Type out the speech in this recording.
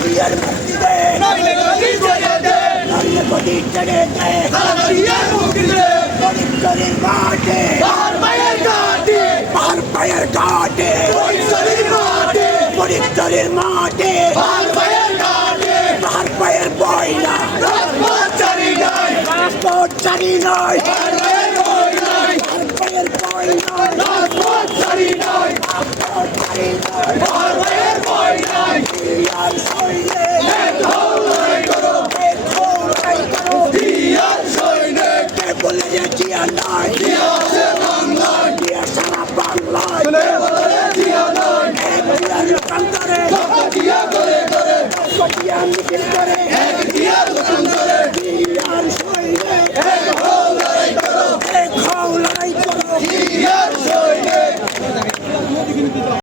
নবীর মুক্তি দে নবীর গদি ছেড়ে দে নবীর গদি ছেড়ে দে নবীর মুক্তি দে গরিবের মাঠে। পাহাড় পায়ের কাটে পাহাড় পায়ের কাটে গরিবের মাঠে। গরিবের মাঠে। পাহাড় পায়ের কাটে পাহাড় পায়ের বইলা রাজপথ চারি নাই। রাজপথ চারি নাই। পাহাড় পায়ের বইলা পাহাড় পায়ের বইলা রাজপথ চারি নাই। রাজপথ চারি নাই। পাহাড় পায়ের বইলা জিয়া মিছিল করে।